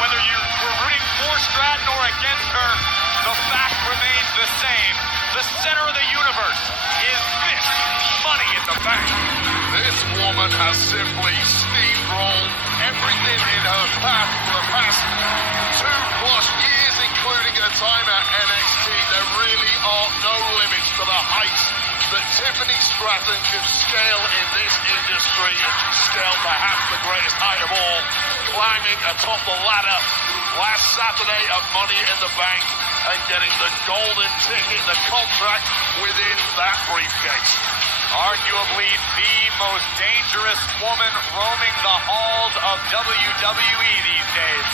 whether you were rooting for Stratton or against her, the fact remains the same. The center of the universe is Miss Money in the Bank. This woman has simply steamrolled everything in her path for the past 2+ years, including her time at NXT. There really are no limits to the heights that Tiffany Stratton can scale in this industry. And she scaled perhaps the greatest height of all, climbing atop the ladder last Saturday at Money in the Bank and getting the golden ticket, the contract within that briefcase. Arguably the most dangerous woman roaming the halls of WWE these days.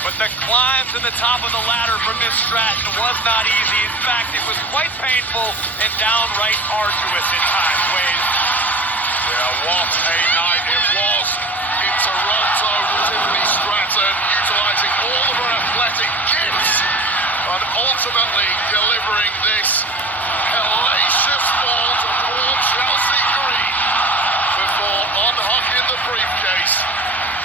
But the climb to the top of the ladder for Miss Stratton was not easy. In fact, it was quite painful and downright arduous at times, Wade. Yeah, what a night it was in Toronto. Tiffany Stratton utilizing all of her athletic gifts and ultimately delivering this hellacious fall to poor Chelsea Green before unhooking the briefcase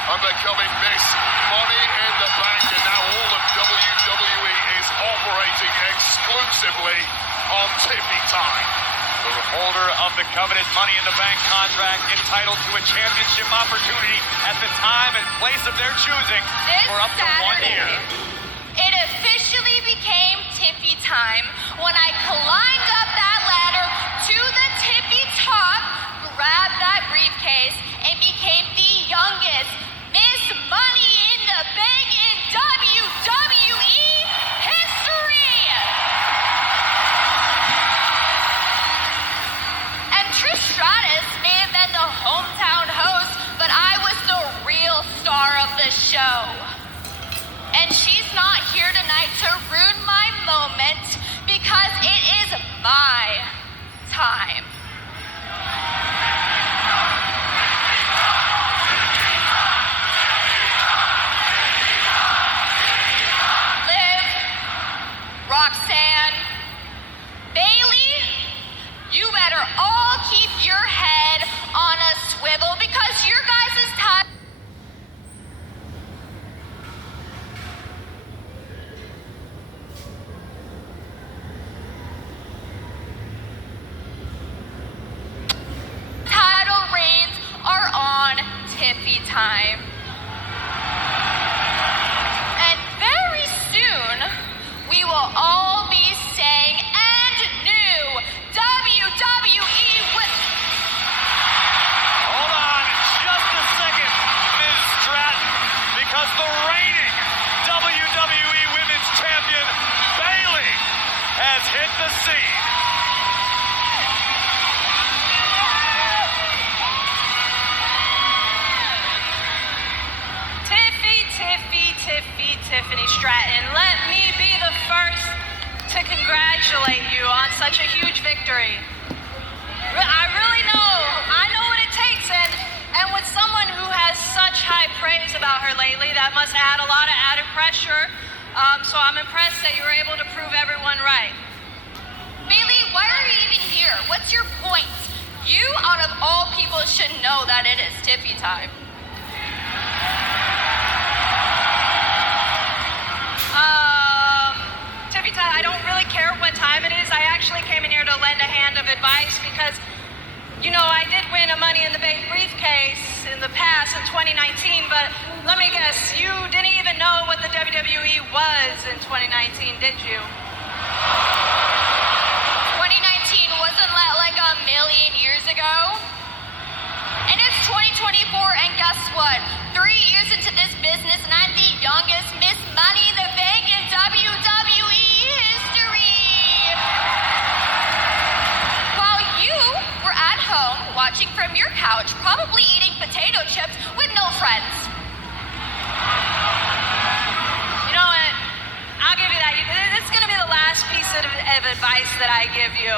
and becoming Miss Money in the Bank. And now all of WWE is operating exclusively on Tiffy time. The holder of the coveted Money in the Bank contract entitled to a championship opportunity at the time and place of their choosing for up to 1 year. It officially became Tiffy time when I climbed up that ladder to the tippy top, grabbed that briefcase, and became the youngest Miss Money in the Bank in WWE history. And Trish Stratus may have been the hometown host, but I was the real star of the show. And she's not here tonight to ruin my moment because it is my time. Liv, Roxanne, Bailey, you better all keep your head on a swivel because your guys' time. Are on Tiffy time. And very soon, we will all be saying, and new WWE with... Hold on just a second, Ms. Stratton, because the reigning WWE Women's Champion, Bailey, has hit the scene. Tiffany Stratton, let me be the first to congratulate you on such a huge victory. I know what it takes, and with someone who has such high praise about her lately, that must add a lot of added pressure. So I'm impressed that you were able to prove everyone right. Bailey, why are you even here? What's your point? You, out of all people, should know that it is Tiffy time. Tiffy time, I don't really care what time it is. I actually came in here to lend a hand of advice because, you know, I did win a Money in the Bank briefcase in the past in 2019, but let me guess, you didn't even know what the WWE was in 2019, did you? 2019 wasn't that like a million years ago? And it's 2024, and guess what? 3 years into this business, and I'm the youngest Miss Money in the Bank in WWE history. While you were at home watching from your couch, probably eating potato chips with no friends. You know what? I'll give you that. This is going to be the last piece of advice that I give you.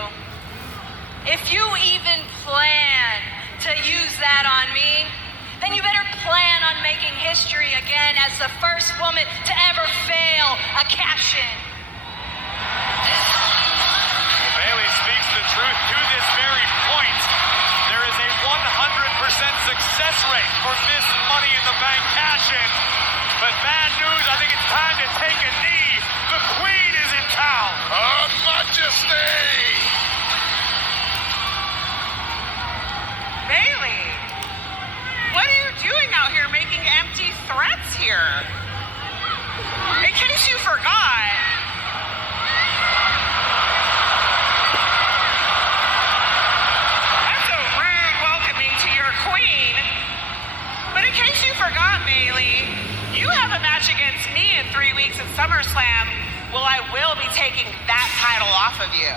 If you even plan to use that on me, then you better plan on making history again as the first woman to ever fail a caption. Well, Bailey speaks the truth to this very point. There is a 100% success rate for Miss Money in the Bank cash-in, but man, off of you.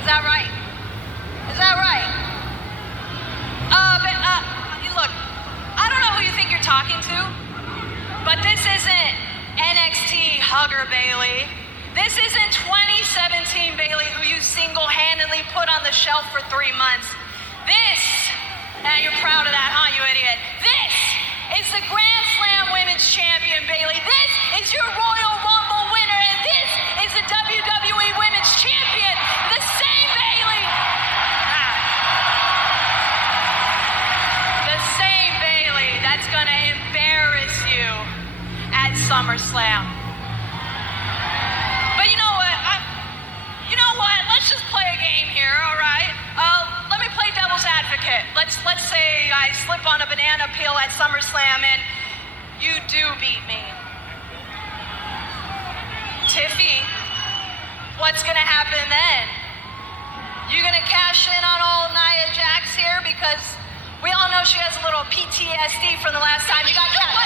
Is that right? Is that right? Look, I don't know who you think you're talking to, but this isn't NXT Hugger Bailey. This isn't 2017 Bailey who you single-handedly put on the shelf for 3 months. This, and you're proud of that, huh, you idiot? This is the Grand Slam Women's Champion, Bailey. This is your Royal Rumble winner, and this is the WWE Women's Champion, the same Bailey. The same Bailey that's gonna embarrass you at SummerSlam. But you know what? Let's just play a game here, all right? Let me play devil's advocate. Let's say I slip on a banana peel at SummerSlam and you do beat me. Tiffy, what's gonna happen then? You gonna cash in on old Nia Jax here? Because we all know she has a little PTSD from the last time you got cut.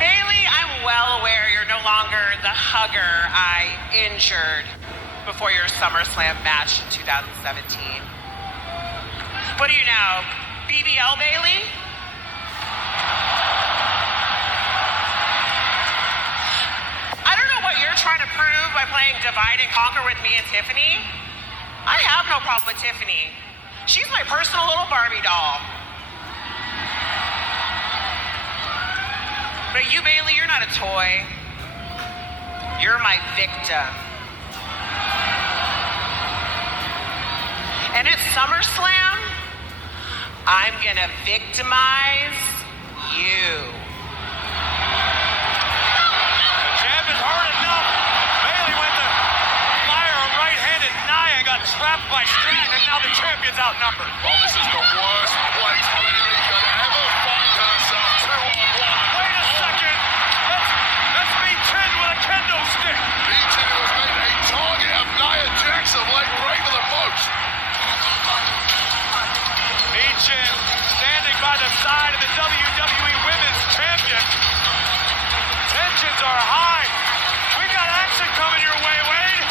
Bailey, I'm well aware you're no longer the hugger I injured before your SummerSlam match in 2017. What do you know? BBL Bailey? I don't know what you're trying to prove by playing divide and conquer with me and Tiffany. I have no problem with Tiffany. She's my personal little Barbie doll. But you, Bailey, you're not a toy. You're my victim. And at SummerSlam, I'm gonna victimize you. The jab is hard enough. Bailey went to fire a right-handed Nia and got trapped by Stratton, and now the champion's outnumbered. Well, this is the worst place Bailey could ever find herself 2-on-1. Wait a second. That's B10 with a kendo stick. B2 has made a target of Nia Jax of late, right to the post. B10 standing by the side of the WWE Women's Champion. Tensions are high. We got action coming your way, Wade.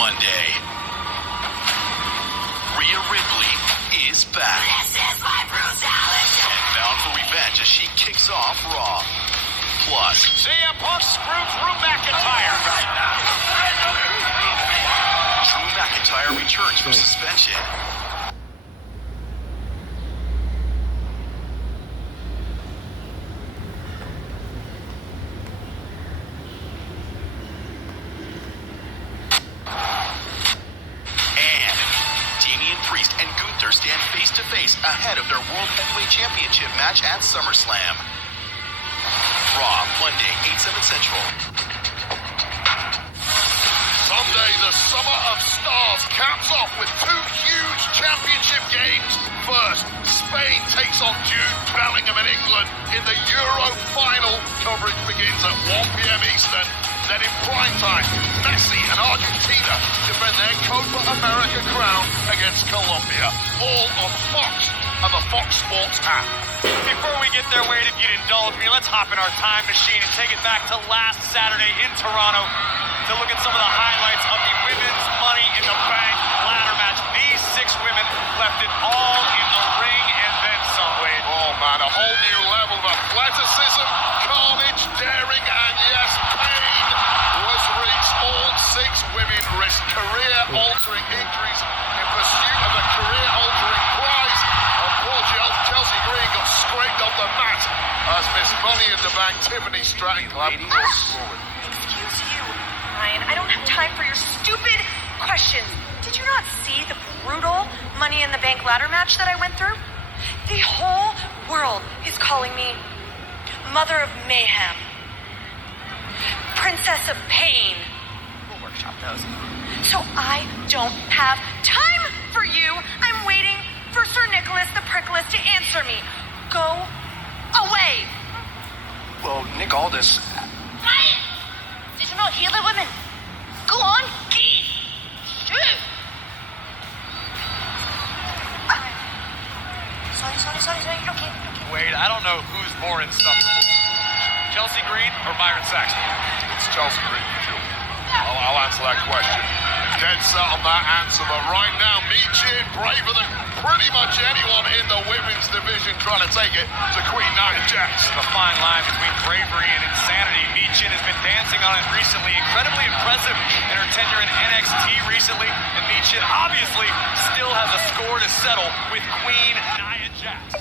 Monday, Rhea Ripley is back. This is my brutality. And bound for revenge as she kicks off Raw. Plus, CM Punk screws Drew McIntyre. Drew McIntyre returns from suspension. And Damian Priest and Gunther stand face to face ahead of their World Heavyweight Championship match at SummerSlam. Raw, Monday, 8/7 Central. Sunday, the Summer of Stars caps off with 2 huge championship games. First, Spain takes on Jude Bellingham in England in the Euro final. Coverage begins at 1 p.m. Eastern. Then in prime time, Messi and Argentina defend their Copa America crown against Colombia. All on Fox and the Fox Sports app. Before we get there, Wade, if you'd indulge me, let's hop in our time machine and take it back to last Saturday in Toronto to look at some of the highlights of the Women's Money in the Bank ladder match. These 6 women left it all in the ring and then some, Wade. Oh man, a whole new level of athleticism, carnage, daring, and yes, pain was reached. All 6 women risked career-altering injuries in pursuit of a career-altering prize. And poor Chelsea Green got scraped off the mat as Miss Money in the Bank, Tiffany Stratton, lady was scoring. Excuse you, Ryan. I don't have time for your stupid questions. Did you not see the brutal Money in the Bank ladder match that I went through? The whole world is calling me Mother of Mayhem, Princess of Pain. workshop those. So I don't have time for you. I'm waiting for Sir Nicholas the Prickless to answer me. Go away. Well, Nick Aldis. Ryan! Did you not hear the women? Go on, Keith! Shoot! Sorry, you're okay. Wade, I don't know who's more insufferable. Chelsea Green or Byron Saxton? It's Chelsea Green for sure. I'll answer that question. Dead set on that answer, but right now, Michin braver than pretty much anyone in the women's division trying to take it to Queen Nia Jax. The fine line between bravery and insanity. Michin has been dancing on it recently. Incredibly impressive in her tenure in NXT recently. And Michin obviously still has a score to settle with Queen Nia Jax.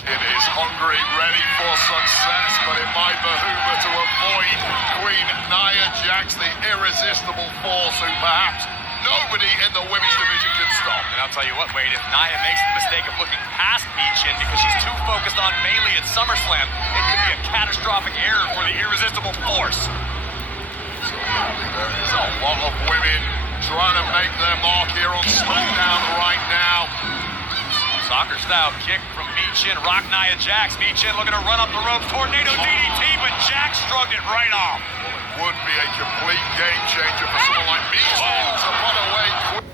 It is hungry, ready for success, but it might behoove her to avoid Queen Nia Jax, the irresistible force who perhaps nobody in the women's division can stop. And I'll tell you what, Wade, if Nia makes the mistake of looking past Michin because she's too focused on Bayley at SummerSlam, it could be a catastrophic error for the irresistible force. So there is a lot of women trying to make their mark here on SmackDown right now. Soccer style kick from Michin, rock Nia Jax. Michin looking to run up the ropes, tornado DDT, but Jax shrugged it right off. Well, it would be a complete game changer for someone like Michin to run away quick.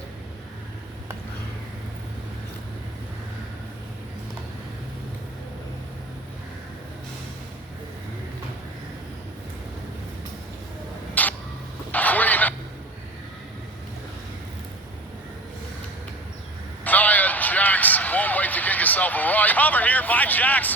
One way to get yourself right. Cover here by Jax.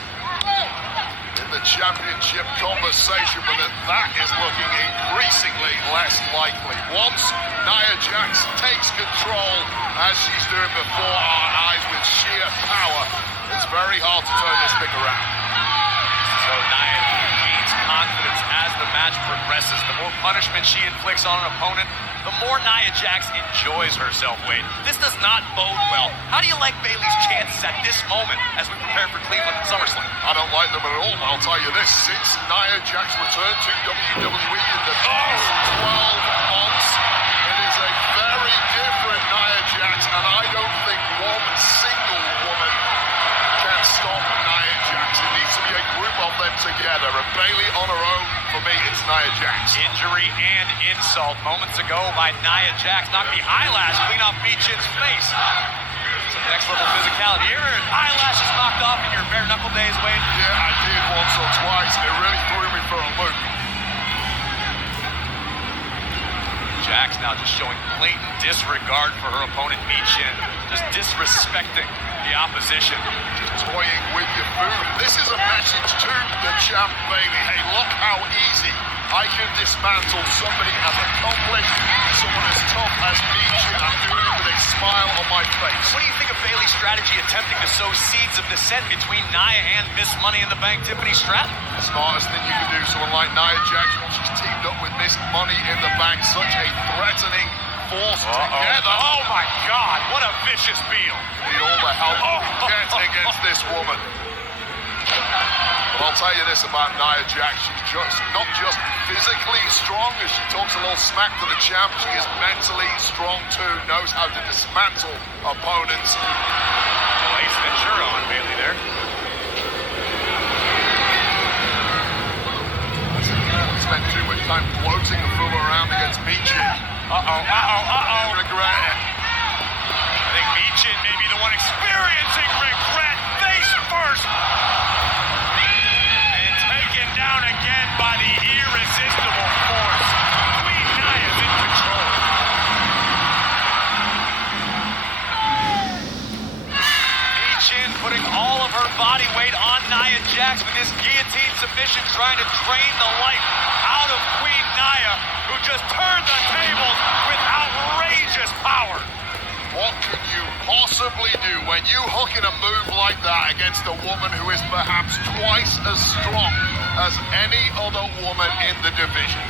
In the championship conversation, but that is looking increasingly less likely. Once Nia Jax takes control, as she's doing before our eyes with sheer power, it's very hard to turn this thing around. So Nia gains confidence as the match progresses. The more punishment she inflicts on an opponent, the more Nia Jax enjoys herself, Wade. This does not bode well. How do you like Bayley's chances at this moment as we prepare for Cleveland and SummerSlam? I don't like them at all, but I'll tell you this. Since Nia Jax returned to WWE in the past 12 months, it is a very different Nia Jax, and I don't think one single woman can stop Nia Jax. It needs to be a group of them together, and Bayley on her own, for me, it's Nia Jax. Injury and insult moments ago by Nia Jax. Knocked the eyelash clean off Michin's face. Some next level physicality. You ever eyelashes knocked off in your bare knuckle days, Wade? Yeah, I did once or twice. It really threw me for a loop. Jax now just showing blatant disregard for her opponent Michin. Just disrespecting the opposition. Toying with your food. This is a message to the champ, Bayley. Hey, look how easy I can dismantle somebody as accomplished, someone as tough as Michin. I'm doing it with a smile on my face. What do you think of Bayley's strategy attempting to sow seeds of dissent between Nia and Miss Money in the Bank Tiffany Stratton? Smartest thing you can do. Someone like Nia Jax, once she's teamed up with Miss Money in the Bank, such a threatening force together. Oh my God, what a vicious meal. You need all the help you can get against this woman. But I'll tell you this about Nia Jax, she's not just physically strong as she talks a little smack to the champ, she is mentally strong too, knows how to dismantle opponents. Ace Ventura on Bayley there. Spent too much time floating and fooling around against Michin. Regret it. I think Michin may be the one experiencing regret face first. And taken down again by the irresistible force. Queen Nia's in control. Michin putting all of her body weight on Nia Jax with this guillotine submission, trying to drain the life out of Queen Nia, who just turned the tables with outrageous power. What can you possibly do when you hook in a move like that against a woman who is perhaps twice as strong as any other woman in the division?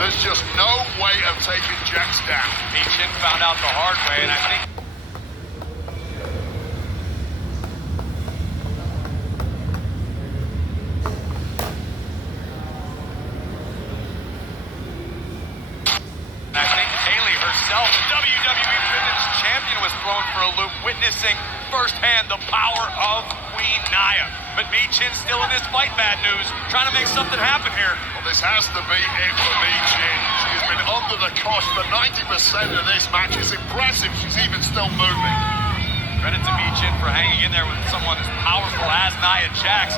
There's just no way of taking Jax down. Michin found out the hard way, and I think thrown for a loop, witnessing firsthand the power of Queen Nia. But Michin's still in this fight, bad news, trying to make something happen here. Well, this has to be it for Michin. She has been under the cosh for 90% of this match. It's impressive she's even still moving. Credit to Michin for hanging in there with someone as powerful as Nia Jax.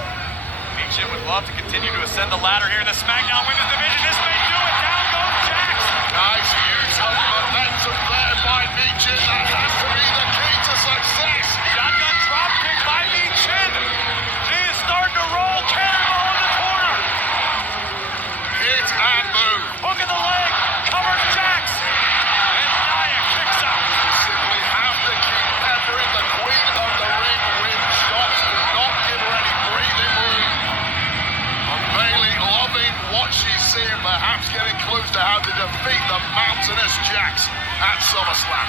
Michin would love to continue to ascend the ladder here in the SmackDown Women's Division. This may do it. Down goes Jax. Nice use of momentum there by Michin. That has to be the key to success. Shotgun dropkick by Michin. She is starting to roll. Cannonball in the corner. Hit and move. Hook in the leg. Covers Jax. And Nia kicks out. Simply have to keep peppering the Queen of the Ring with shots. Do not give her any breathing room. And Bayley loving what she's seeing, perhaps getting clues to how to defeat the mountainous Jax at SummerSlam.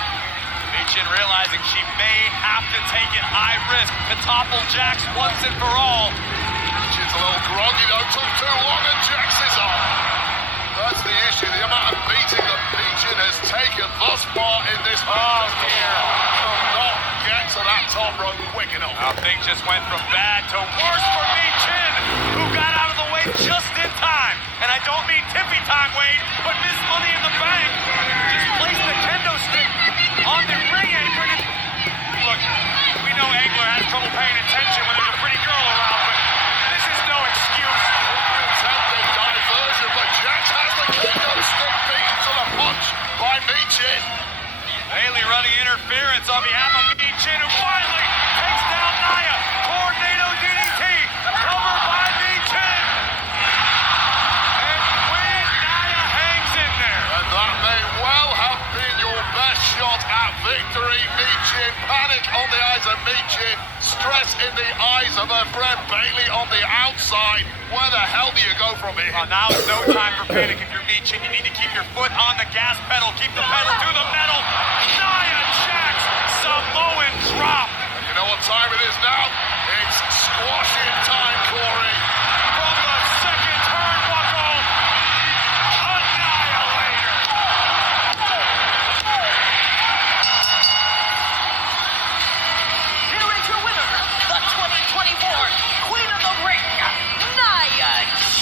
Michin realizing she may have to take it high risk to topple Jax once and for all. Michin's a little groggy though, took too long and Jax is on. That's the issue, the amount of beating that Michin has taken thus far in this match. Cannot get to that top rope quick enough. Now things just went from bad to worse for Michin, who got out of the way just in time. And I don't mean tippy time, Wade, but Miss Money in the Bank just placed the kendo stick on the ring apron. Look, we know Angler has trouble paying attention when there's a pretty girl around, but this is no excuse. Attempted diversion, but Jax has the kendo stick beaten to the punch by Michin. Bayley running interference on behalf of Michin, who finally takes down Nia. Tornado DDT, covered by Michin. And Queen Nia hangs in there. And that may well have been your best shot at victory. Michin, panic on the eyes of Michin, stress in the eyes of her friend Bayley on the outside. Where the hell do you go from here? Well, now is no time for panic. If you're Michin, you need to keep your foot on the gas pedal. Keep the pedal to the metal. Nia Jax, Samoan drop. And you know what time it is now? It's squashing time, Corey. From the second turnbuckle, Annihilator. Here is your winner, the 2024 Queen of the Ring, Nia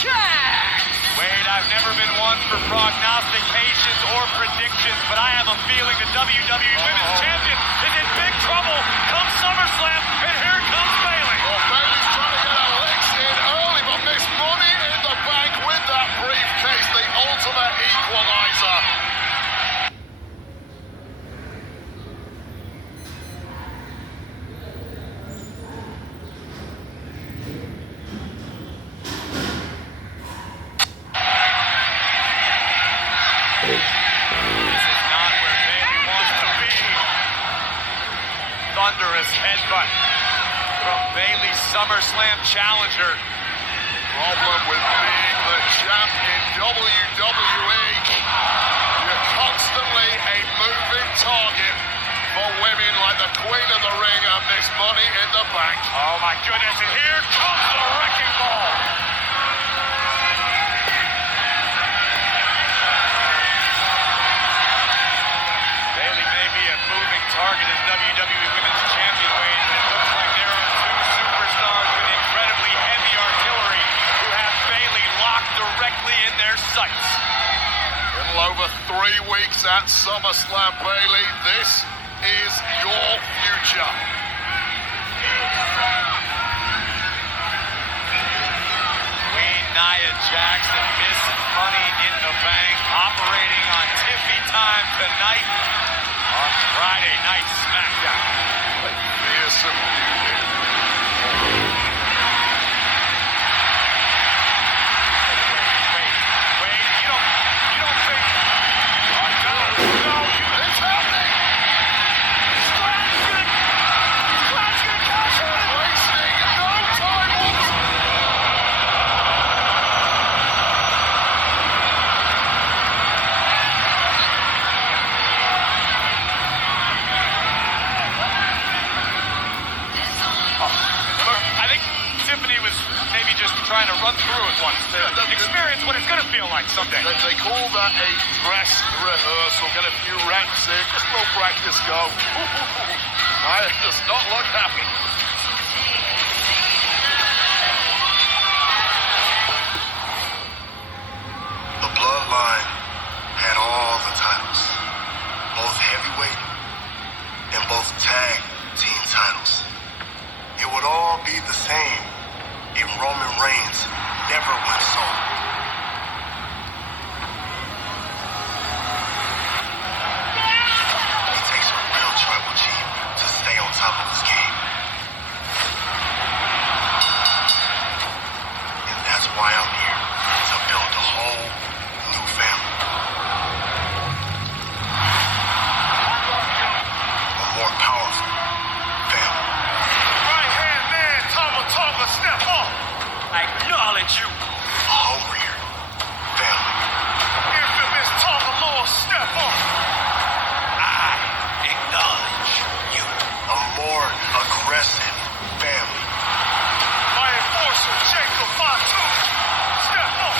Jax. Wade, I've never been one for prognostications or predictions, but I have a feeling the WWE Women's Champion is in big trouble come SummerSlam, and here comes Bayley. Well, Bayley's trying to get her legs in early, but Miss Money in the Bank with that briefcase, the ultimate equalizer. This is not where Bayley wants to be. Thunderous headbutt from Bayley's SummerSlam challenger. Problem with being the champ in WWE. You're constantly a moving target for women like the Queen of the Ring and Miss Money in the Bank. Oh my goodness, and here comes the wrecking ball. Bayley may be a moving target as WWE Women's Champion, Wade, but it looks like there are two superstars with incredibly heavy artillery who have Bayley locked directly in their sights. Little over 3 weeks at SummerSlam, Bayley. This is your future. Queen Nia Jax and Miss Money in the Bank operating on Tiffy time tonight on Friday Night SmackDown. Fearsome unit. Wait, you don't think... No, It's happening! Squad's gonna cash in! Wasting no time whatsoever. trying to run through it once to experience what it's going to feel like someday. They call that a dress rehearsal. Get a few reps in, just a little practice go. I does not look happy. The Bloodline had all the titles, both heavyweight and both tag team titles. It would all be the same if Roman Reigns never went solo. It takes a real tribal chief to stay on top of his game. And that's why I'm here, to build a whole new family. A more powerful family. Right hand man, Tama, step up. I acknowledge you. A hungrier family. Infamous Tama Law, step up. I acknowledge you. A more aggressive family. My enforcer, Jacob Fatu, step up.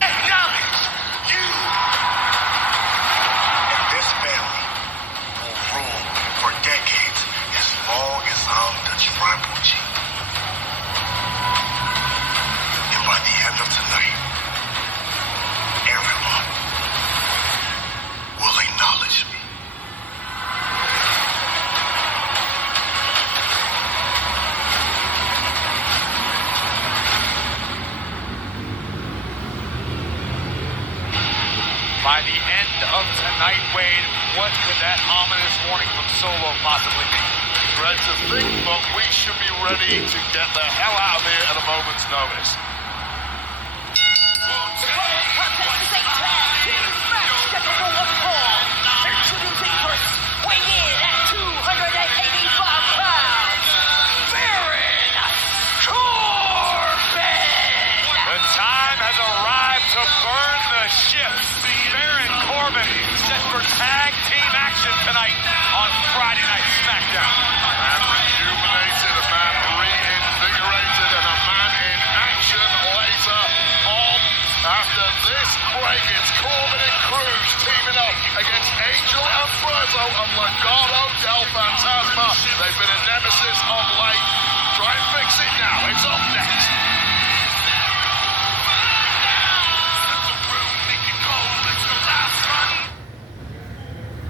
Acknowledge you. And this family will rule for decades as long as I'm the tribal chief. And by the end of tonight, everyone will acknowledge me. By the end of tonight, Wade, what could that ominous warning from Solo possibly mean? Dread to think, but we should be ready to get the hell out of here at a moment's notice. The following contest is a tag team match scheduled for one fall. Introducing first, weighing in at 285 pounds, Baron Corbin. The time has arrived to burn the ships. Baron Corbin set for tag team action tonight on Friday Night SmackDown. A man rejuvenated, a man reinvigorated, and a man in action later on. After this break, it's Corbin and Cruz teaming up against Angel Umberto and Legado del Fantasma. They've been a nemesis of late. Try and fix it now. It's up next.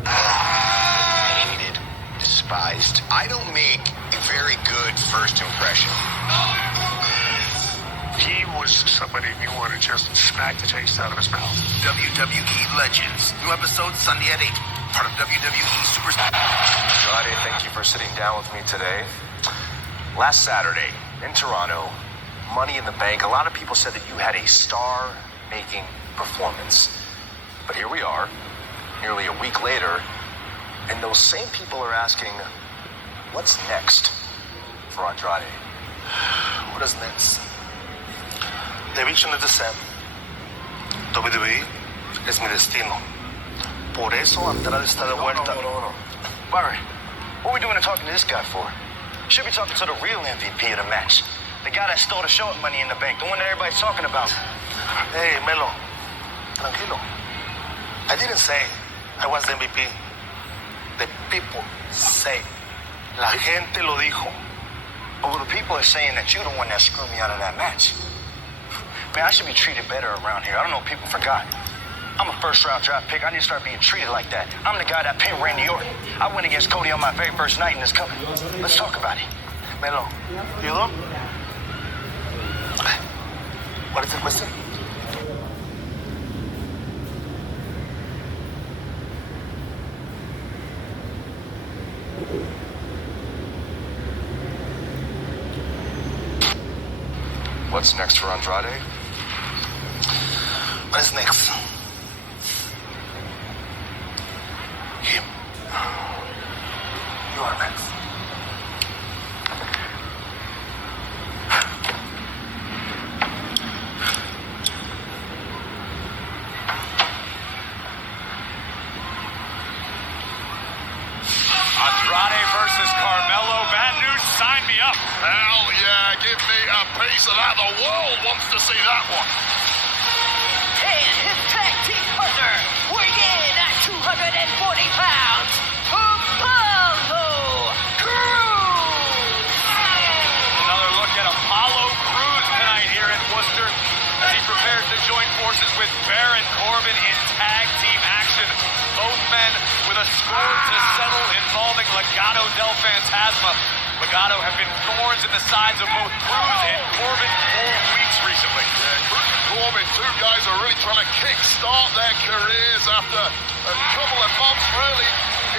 Hated, despised. I don't make a very good first impression. He was somebody you want to just smack the taste out of his mouth. WWE Legends. New episode Sunday at 8. Part of WWE Superstar. Friday, thank you for sitting down with me today. Last Saturday in Toronto, Money in the Bank, a lot of people said that you had a star-making performance. But here we are, nearly a week later, and those same people are asking, what's next for Andrade? What is next? The Vision is the same. WWE es mi destino. Por eso Andrade está de vuelta. No. Barry, what are we doing and talking to this guy for? Should be talking to the real MVP of the match. The guy that stole the show at Money in the Bank, the one that everybody's talking about. Hey, Melo. Tranquilo. I didn't say I was the MVP. The people say. La gente lo dijo. But well, the people are saying that you're the one that screwed me out of that match. Man, I should be treated better around here. I don't know if people forgot. I'm a first-round draft pick. I need to start being treated like that. I'm the guy that pinned Randy Orton. I went against Cody on my very first night in this company. Let's talk about it. Melo, you know? What is the question? What's next for Andrade? What is next? Him. You are next. Hell yeah, give me a piece of that. The world wants to see that one. And his tag team partner, weighing in at 240 pounds, Apollo Crews. Another look at Apollo Crews tonight here in Worcester as he prepares to join forces with Baron Corbin in tag team action. Both men with a score to settle involving Legado del Fantasma. Legado have been thorns in the sides of both Crews and Corbin for weeks recently. Yeah, Crews and Corbin, two guys are really trying to kick-start their careers after a couple of months really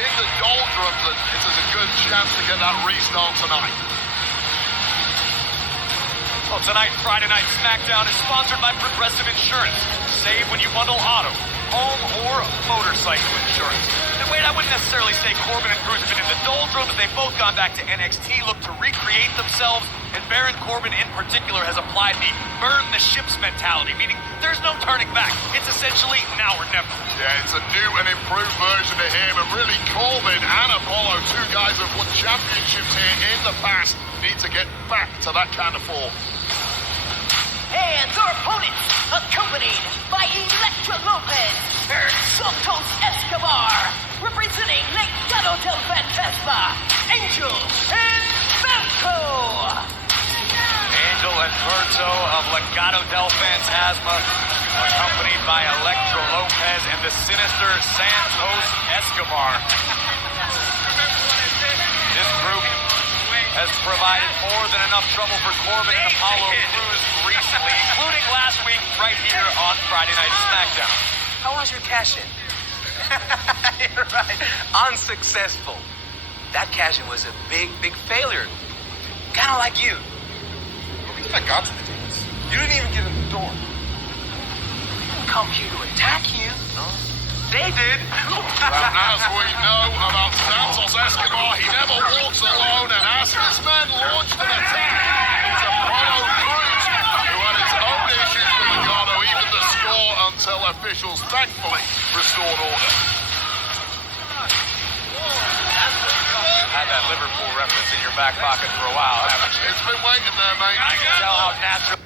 in the doldrums, and this is a good chance to get that restart tonight. Well, tonight, Friday Night SmackDown is sponsored by Progressive Insurance. Save when you bundle auto, home, or motorcycle insurance. And wait, I wouldn't necessarily say Corbin and Crews have been in the doldrums. They've both gone back to NXT, looked to recreate themselves, and Baron Corbin in particular has applied the burn the ships mentality, meaning there's no turning back. It's essentially now or never. Yeah, it's a new and improved version of him, and really Corbin and Apollo, two guys who have won championships here in the past, need to get back to that kind of form. And their opponents, accompanied by Elektra Lopez and Santos Escobar, representing Legado del Fantasma, Angel and Falco. Angel and Berto of Legado del Fantasma, accompanied by Elektra Lopez and the sinister Santos Escobar. This group has provided more than enough trouble for Corbin and Apollo Crews recently, including last week right here on Friday Night SmackDown. How was your cash-in? You're right. Unsuccessful. That cash-in was a big, big failure. Kind of like you. We kind of got to the dance. You didn't even get in the door. Come here to attack you. No. They did. As we know about Santos Escobar, he never walks alone, and as his men launched an attack, it's Apollo Crews who had his own issues with Legado, even the score until officials thankfully restored order. Had that Liverpool reference in your back pocket for a while, haven't you? It's been waiting there, mate. I can tell how natural.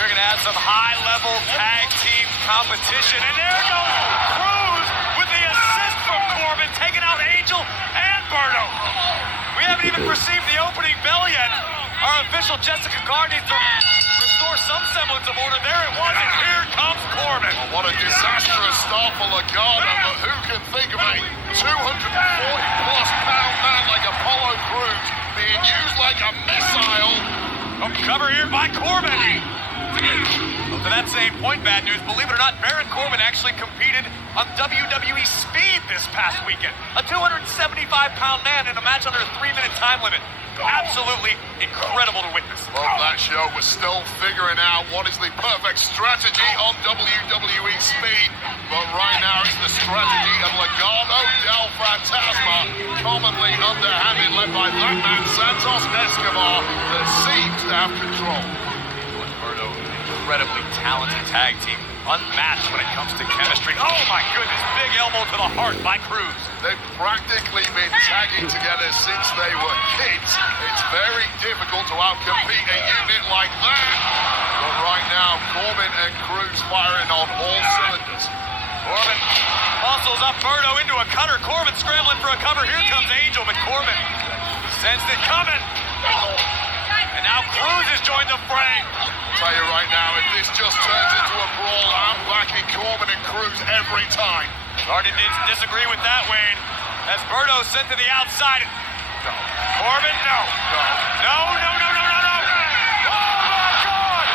We're going to add some high-level tag team competition. And there goes Crews with the assist from Corbin, taking out Angel and Berto. We haven't even received the opening bell yet. Our official Jessica Gardner needs to restore some semblance of order. There it was, and here comes Corbin. Well, what a disastrous start for Legado, but who can think of a 240-plus pound man like Apollo Crews being used like a missile? Oh, cover here by Corbin. Well, to that same point, bad news, believe it or not, Baron Corbin actually competed on WWE Speed this past weekend. A 275-pound man in a match under a 3-minute time limit. Absolutely incredible to witness. Well, that show was still figuring out what is the perfect strategy on WWE Speed. But right now it's the strategy of Legado del Fantasma, commonly underhanded, led by that man Santos Escobar, that seems to have control. Incredibly talented tag team, unmatched when it comes to chemistry. Oh my goodness, big elbow to the heart by Crews. They've practically been tagging together since they were kids. It's very difficult to outcompete a unit like that. But right now, Corbin and Crews firing on all cylinders. Corbin muscles up Berto into a cutter. Corbin scrambling for a cover. Here comes Angel, but Corbin sensed it coming. And now Crews has joined the fray. I'll tell you right now, if this just turns into a brawl, I'm backing Corbin and Crews every time. Gardner didn't disagree with that, Wade. As Berto sent to the outside. No. Corbin, no. No. Oh, my God!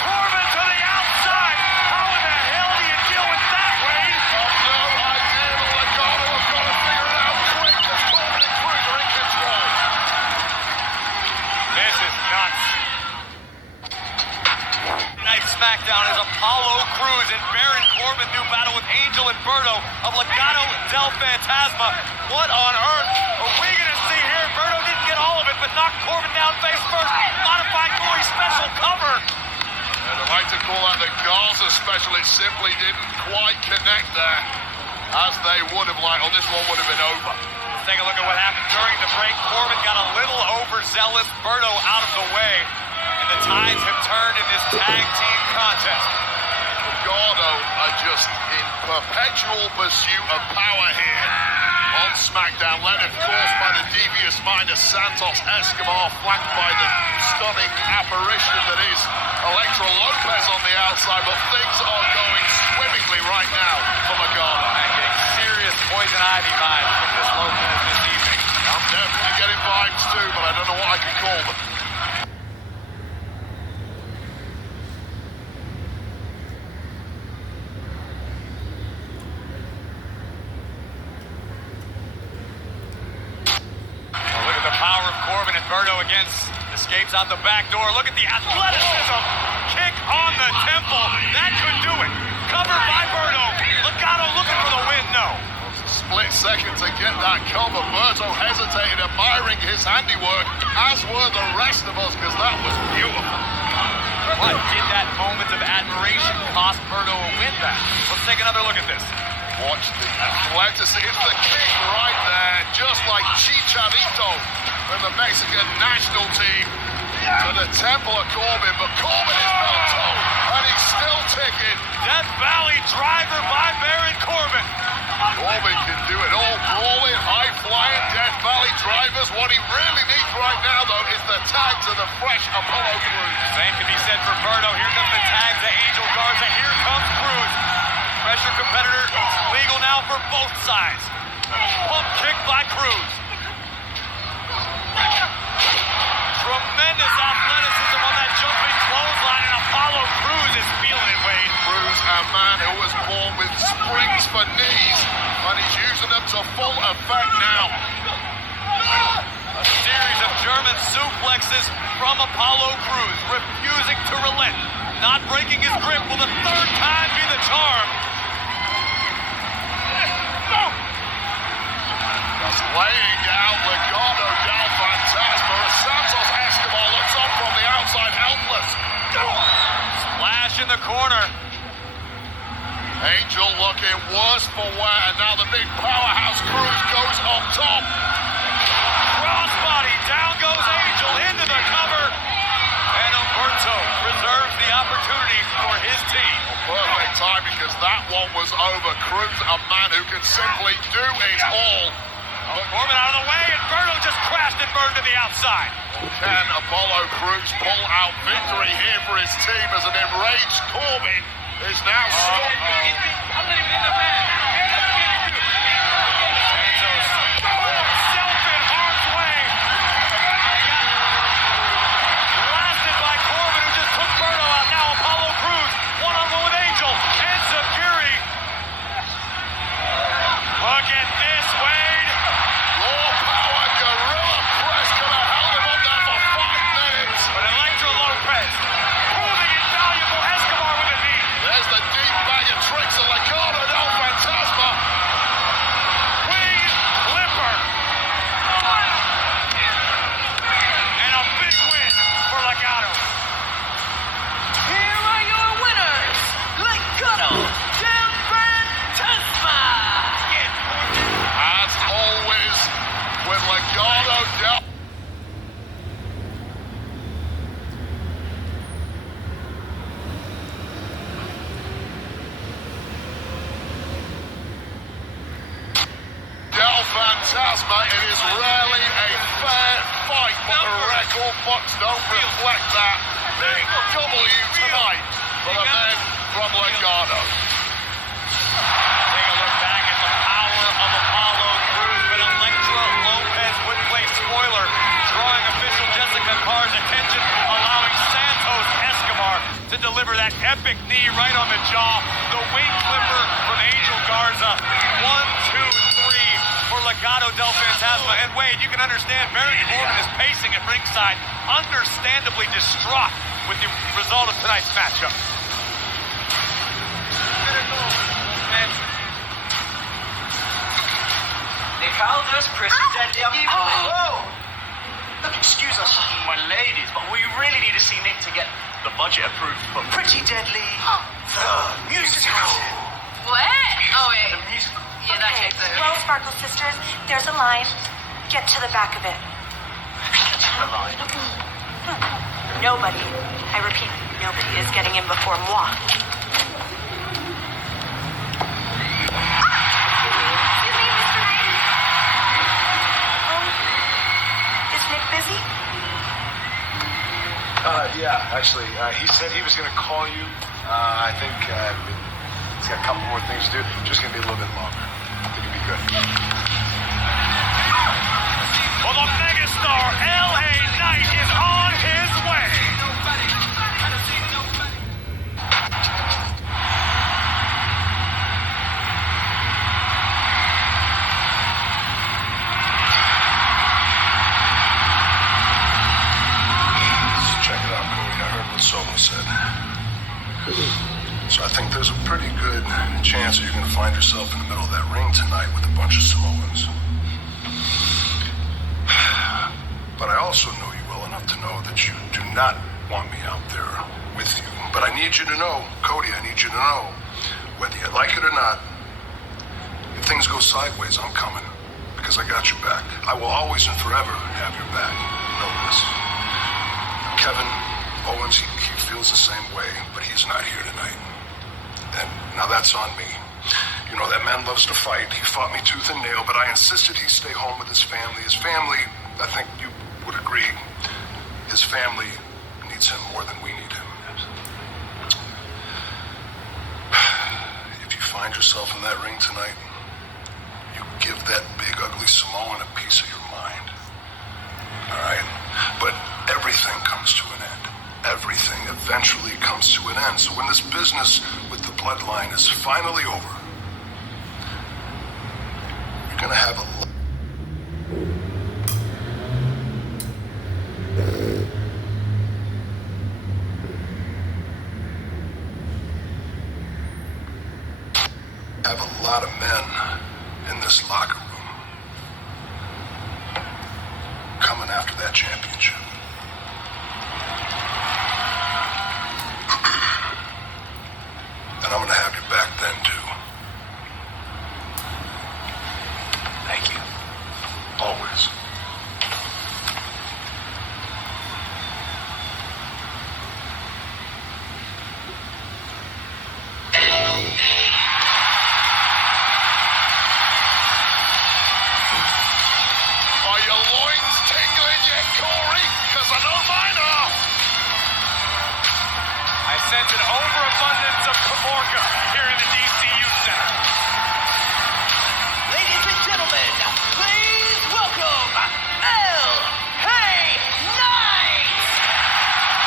Corbin to the outside. How in the hell do you deal with that, Wade? No idea, but Legado have got to figure it out quick as Corbin and Crews are in control. This is nuts. Night SmackDown is Apollo Crews and Baron Corbin do battle with Angel and Berto of Legado del Fantasma. What on earth are we going to see here? Berto didn't get all of it, Corbin knocked Corbin down face first. Modified goalie special cover. And I'd like to call that the Garza special. It simply didn't quite connect there as they would have liked. Oh, this one would have been over. Let's take a look at what happened during the break. Corbin got a little overzealous. Berto out of the way. And the tides have turned in this tag team contest. Gordo are just in perpetual pursuit of power here on SmackDown, led of course by the devious mind of Santos Escobar, flanked by the stunning apparition that is Elektra Lopez on the outside, but things are going swimmingly right now for Legado. I'm getting serious poison ivy vibes from this Lopez this evening. I'm definitely getting vibes too, but I don't know what I can call them. Corbin and Berto against escapes out the back door. Look at the athleticism. Kick on the temple. That could do it. Covered by Berto. Legado looking for the win. No. It was a split second to get that cover. Berto hesitated, admiring his handiwork, as were the rest of us, because that was beautiful. What did that moment of admiration cost Berto a win back? Let's take another look at this. Watch the athleticism. It's the kick right there, just like Chicharito from the Mexican national team to the temple of Corbin. But Corbin is not told, and he's still ticking. Death Valley driver by Baron Corbin. Corbin can do it all. Brawling, high-flying Death Valley drivers. What he really needs right now, though, is the tag to the fresh Apollo Crews. Same can be said for Berto. Here comes the tag to Angel Garza. Here comes Crews. Pressure competitor legal now for both sides. Pump kick by Crews. Tremendous athleticism on that jumping clothesline, and Apollo Crews is feeling it, Wade. Crews, a man who was born with springs for knees, and he's using them to full effect now. A series of German suplexes from Apollo Crews, refusing to relent. Not breaking his grip. Will the third time be the charm? Just laying out Legado del Fantasma as Santos Escobar looks up from the outside, helpless. Splash in the corner. Angel looking worse for wear, and now the big powerhouse Crews goes up top. Crossbody, down goes Angel into the cover. And Umberto preserves the opportunity for his team. Perfect time, because that one was over. Crews, a man who can simply do it all. Corbin out of the way, and Berto just crashed and burned to the outside. Can Apollo Crews pull out victory here for his team as an enraged Corbin is now stuck? I'm not even in the match. Self in harm's way. Blasted by Corbin, who just took Berto out. Now Apollo Crews, one-on-one with Angel and Sakuri. Look at this, Wade. Raw power, gorilla press, could have held him up there for 5 minutes. But Elektra Lopez, proving invaluable. Escobar with a knee. There's the deep bag of tricks of Legado del Fantasma. Wing Clipper. And a big win for Legado. Here are your winners, Legado del Fantasma. As always, with Legado del Fantasma, it is rarely a fair fight, but the record books don't reflect that. Big W tonight for the men from Legado. Take a look back at the power of Apollo Crews, but Elektra Lopez would play spoiler, drawing official Jessica Carr's attention, allowing Santos Escobar to deliver that epic knee right on the jaw. The wing clipper from Angel Garza. 1, 2, 3 for Legado del Fantasma. And Wade, you can understand Baron Corbin is pacing at ringside, understandably distraught with the result of tonight's matchup. They called us Christians and evil. Look, excuse us, my ladies, but we really need to see Nick to get the budget approved for Pretty Deadly, the musical. What? Oh, wait. The musical. Yeah, that takes it. Well, Sparkle Sisters, there's a line. Get to the back of it. The line. Nobody, I repeat, nobody is getting in before moi. Excuse me, Mr. Knight. Is Nick busy? Yeah, actually, he said he was going to call you. I think he's got a couple more things to do. Just going to be a little bit longer. I think it'll be good. Well, the megastar LA Knight is on his way. Check it out, Cody. I heard what Solo said. So I think there's a pretty good chance that you're going to find yourself in the middle of that ring tonight with a bunch of Samoans. But I also know you well enough to know that you do not want me out there with you. But I need you to know, Cody, I need you to know, whether you like it or not, if things go sideways, I'm coming. Because I got your back. I will always and forever have your back. Know this. Kevin Owens, he feels the same way, but he's not here tonight. And now that's on me. You know, that man loves to fight. He fought me tooth and nail, but I insisted he stay home with his family. His family, I think you would agree, his family needs him more than we need him. If you find yourself in that ring tonight, you give that big, ugly Samoan a piece of your mind. All right? But everything comes to an end. Everything eventually comes to an end. So when this business with the bloodline is finally over, you're gonna have a lot of men in this locker room coming after that championship. And I'm gonna have your back then too. Thank you. Always. Are your loins tingling yet, Corey? Because I know mine are. I sense an overabundance of Pamorca here in the DCU Center. Ladies and gentlemen, please welcome L.A. Knight!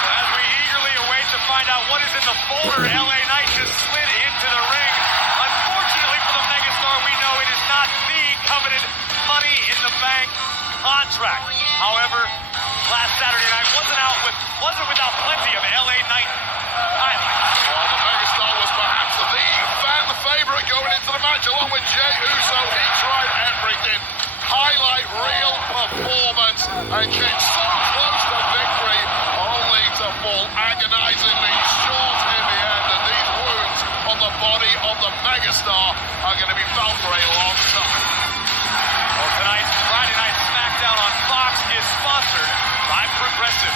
So as we eagerly await to find out what is in the folder, LA Knight just slid into the ring. Unfortunately for the megastar, we know it is not the coveted Money in the Bank contract. However, last Saturday night wasn't without plenty of LA Knight highlights. Well, the megastar was perhaps the fan favorite going into the match, along with Jey Uso. He tried everything. Highlight reel performance and came so close to victory, only to fall agonizingly short in the end. And these wounds on the body of the megastar are going to be felt for a long time. Well, tonight's Friday Night SmackDown on Fox is sponsored by Progressive.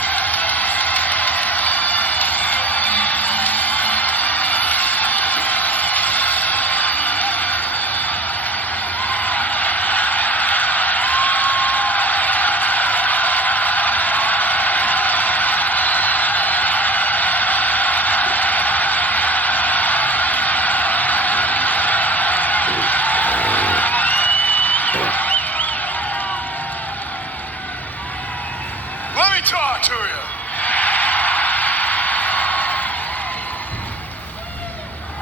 Let me talk to you.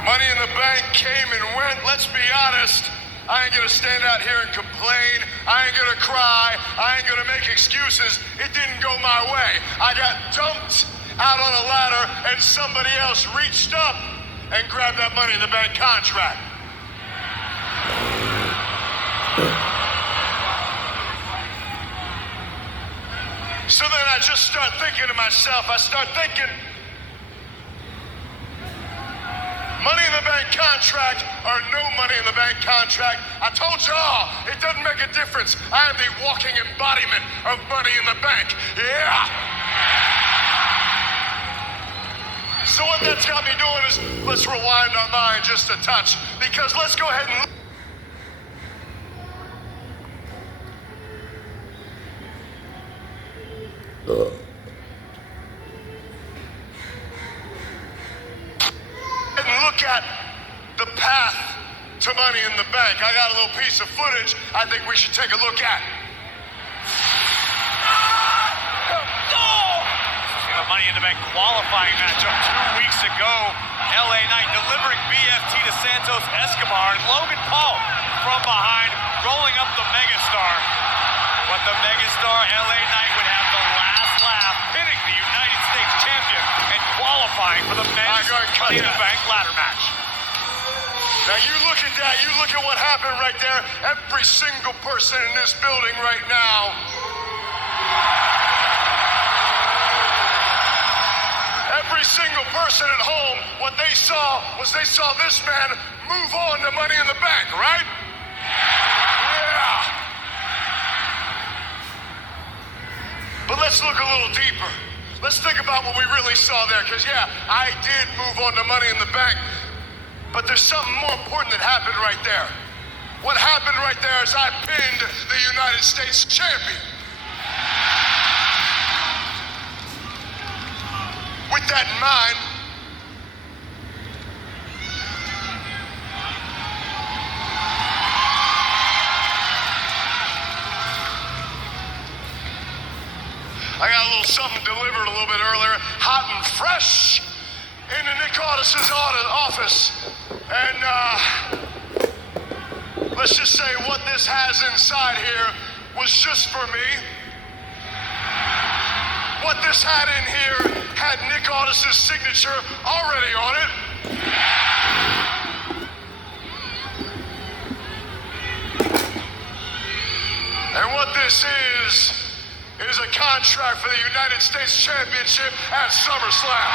Money in the Bank came and went. Let's be honest. I ain't gonna stand out here and complain. I ain't gonna cry. I ain't gonna make excuses. It didn't go my way. I got dumped out on a ladder and somebody else reached up and grabbed that Money in the Bank contract. So then I just start thinking to myself, Money in the Bank contract or no Money in the Bank contract, I told you all, it doesn't make a difference. I am the walking embodiment of Money in the Bank. Yeah! So what that's got me doing is, let's rewind our mind just a touch, because let's go ahead and look at the path to Money in the Bank. I got a little piece of footage I think we should take a look at. The Money in the Bank qualifying matchup 2 weeks ago. LA Knight delivering BFT to Santos Escobar, and Logan Paul from behind, rolling up the megastar. But the megastar LA Knight would have the last laugh, pinning the United States champion and qualifying for the men's Money in the Bank ladder match. Now you look at that, you look at what happened right there. Every single person in this building right now, every single person at home, what they saw was this man move on to Money in the Bank, right? Yeah. But let's look a little deeper. Let's think about what we really saw there, because yeah, I did move on to Money in the Bank, but there's something more important that happened right there. What happened right there is I pinned the United States champion. With that in mind, I got a little something delivered a little bit earlier, hot and fresh, into Nick Aldis's office. And let's just say what this has inside here was just for me. What this had in here had Nick Aldis's signature already on it. And what this is a contract for the United States Championship at SummerSlam.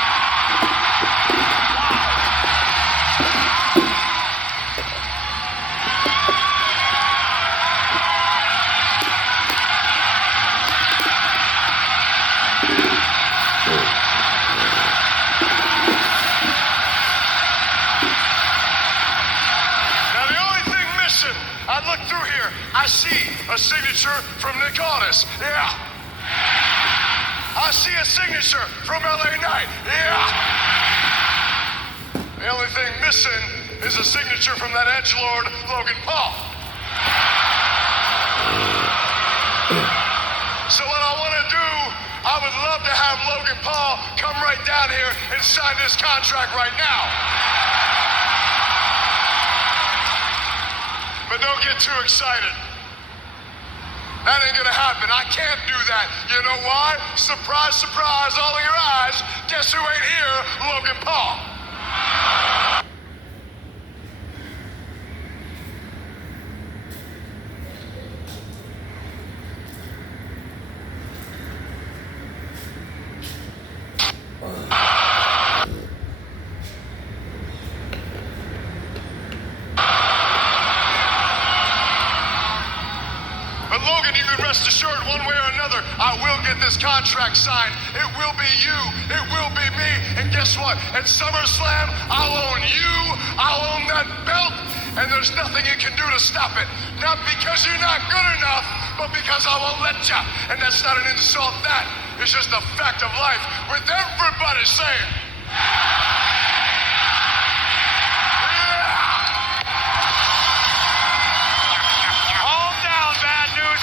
Now the only thing missing, I look through here, I see a signature from Nick Aldis. Yeah. I see a signature from LA Knight. Yeah. The only thing missing is a signature from that edgelord, Logan Paul. So what I want to do, I would love to have Logan Paul come right down here and sign this contract right now. But don't get too excited. That ain't gonna happen. I can't do that. You know why? Surprise, surprise, all of your eyes. Guess who ain't here? Logan Paul. But Logan, you can rest assured one way or another, I will get this contract signed. It will be you, it will be me, and guess what? At SummerSlam, I'll own you, I'll own that belt, and there's nothing you can do to stop it. Not because you're not good enough, but because I won't let you. And that's not an insult, that is just a fact of life, with everybody saying,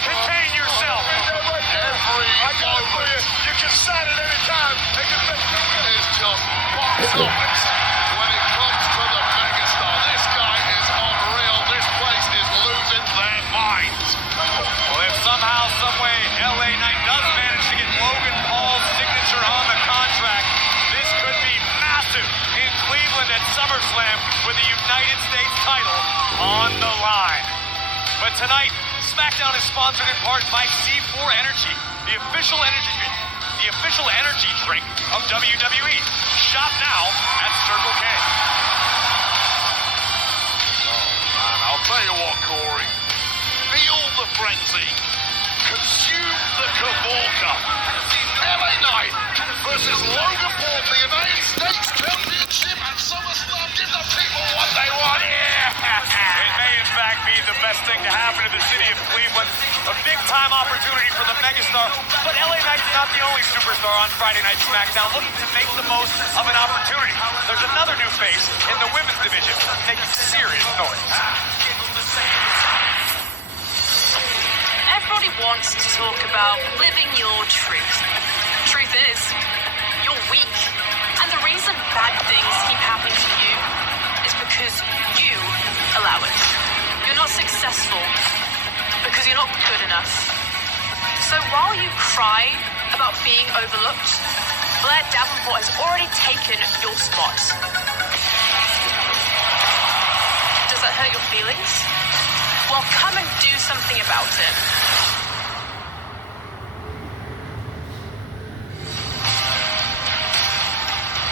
Contain yourself. You can sign it anytime. It's just box office. When it comes to the megastar, this guy is unreal. This place is losing their minds. Well, if somehow, someway, LA Knight does manage to get Logan Paul's signature on the contract, this could be massive in Cleveland at SummerSlam with the United States title on the line. But tonight, SmackDown is sponsored in part by C4 Energy, the official energy drink the official energy drink of WWE. Shop now at Circle K. I'll tell you what, Corey. Feel the frenzy. Consume the Kavorka. LA Knight versus Logan Paul for the United States Championship at SummerSlam. Give the people what they want. It may in fact be the best thing to happen to the city of Cleveland. A big-time opportunity for the megastar. But LA Knight's not the only superstar on Friday Night SmackDown looking to make the most of an opportunity. There's another new face in the women's division making serious noise. Everybody wants to talk about living your truth. Truth is, you're weak. And the reason bad things keep happening to you is because you allow it. You're not successful because you're not good enough. So while you cry about being overlooked, Blair Davenport has already taken your spot. Does that hurt your feelings? Well, come and do something about it.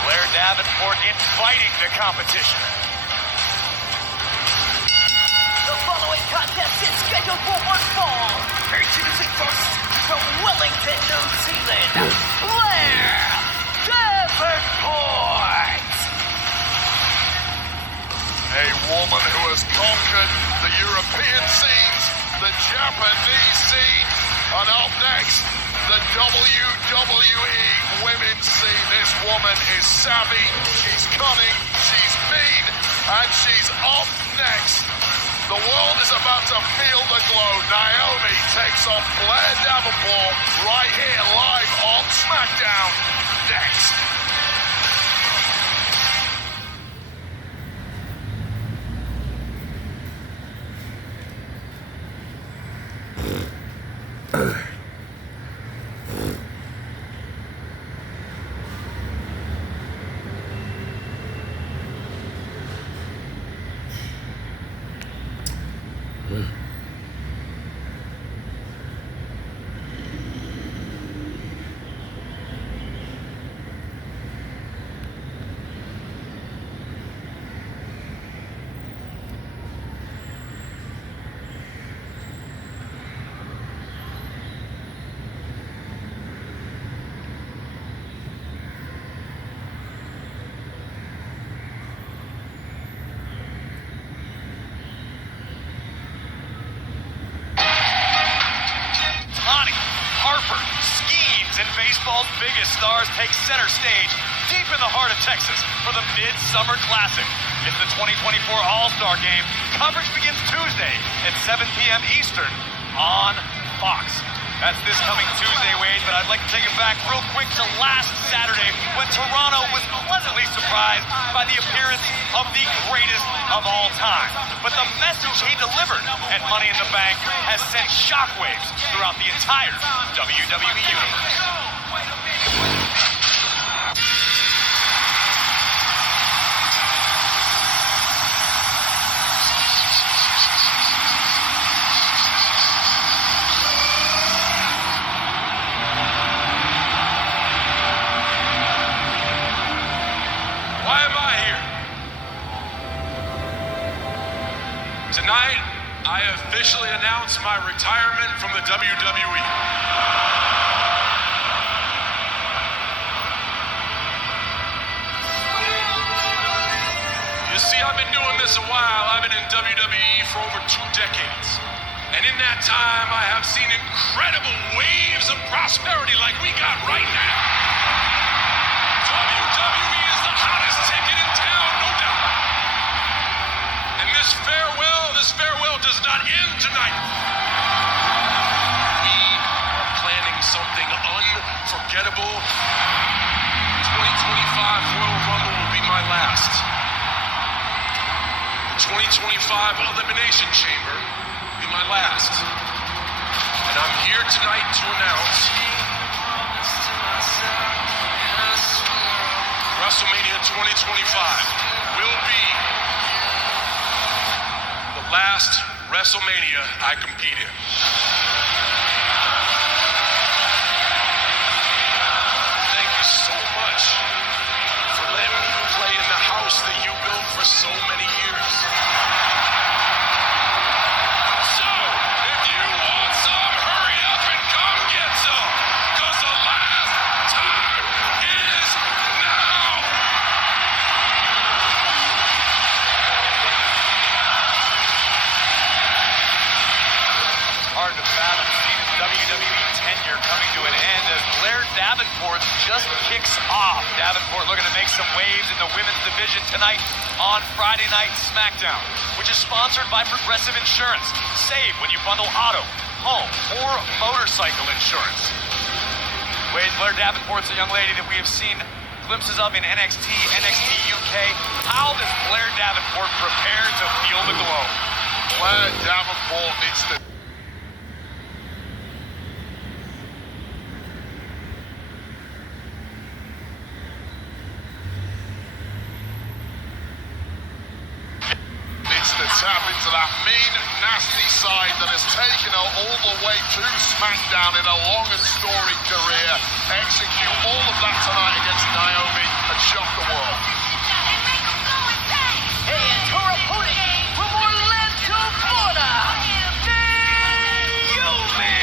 Blair Davenport inviting the competition. The following contest is scheduled for one fall. Introducing first from Wellington, New Zealand, Blair Davenport. A woman who has conquered the European scenes, the Japanese scene, and up next, the WWE women's scene. This woman is savvy, she's cunning, she's mean, and she's up next. The world is about to feel the glow. Naomi takes on Blair Davenport right here live on SmackDown next. Baseball's biggest stars take center stage deep in the heart of Texas for the Midsummer Classic. It's the 2024 All-Star Game. Coverage begins Tuesday at 7 p.m. Eastern on Fox. That's this coming Tuesday, Wade, but I'd like to take it back real quick to last Saturday when Toronto was pleasantly surprised by the appearance of the greatest of all time. But the message he delivered at Money in the Bank has sent shockwaves throughout the entire WWE universe. Tonight, I officially announce my retirement from the WWE. You see, I've been doing this a while. I've been in WWE for over 2 decades. And in that time, I have seen incredible waves of prosperity like we got right now. WWE is the hottest ticket in town, no doubt. And this farewell does not end tonight. We are planning something unforgettable. 2025 Royal Rumble will be my last. The 2025 Elimination Chamber will be my last. And I'm here tonight to announce WrestleMania 2025 will be the last WrestleMania I compete in. for so many years. So, if you want some, hurry up and come get some, because the last time is now. Hard to fathom Cena's WWE tenure coming to an end as Blair Davenport just kicks off. Davenport looking to make some waves in the women's division tonight on Friday Night SmackDown, which is sponsored by Progressive Insurance. Save when you bundle auto, home, or motorcycle insurance. Blair Davenport's a young lady that we have seen glimpses of in NXT, NXT UK. How does Blair Davenport prepare to feel the glow? Blair Davenport needs to tap into that mean, nasty side that has taken her all the way to SmackDown in a long and storied career. Execute all of that tonight against Naomi and shock the world. And her opponent from Orlando, Florida, Naomi!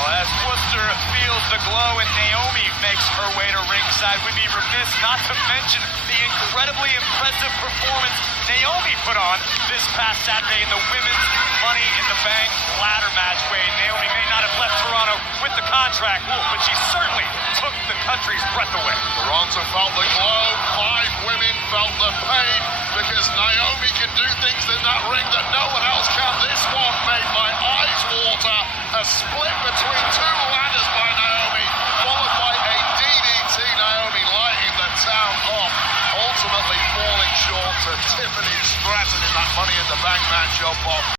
Well, as Worcester feels the glow and Naomi makes her way to ringside, we'd be remiss not to mention the incredibly impressive performance Naomi put on this past Saturday in the women's Money in the Bank ladder match. Wade, Naomi may not have left Toronto with the contract, but she certainly took the country's breath away. Toronto felt the glow, 5 women felt the pain, because Naomi can do things in that ring that no one else can. This one made my eyes water. A split between 2 ladders by Naomi, followed by a DDT. Naomi lighting the town off, ultimately falling short to Tiffany Stratton in that Money in the Bank matchup.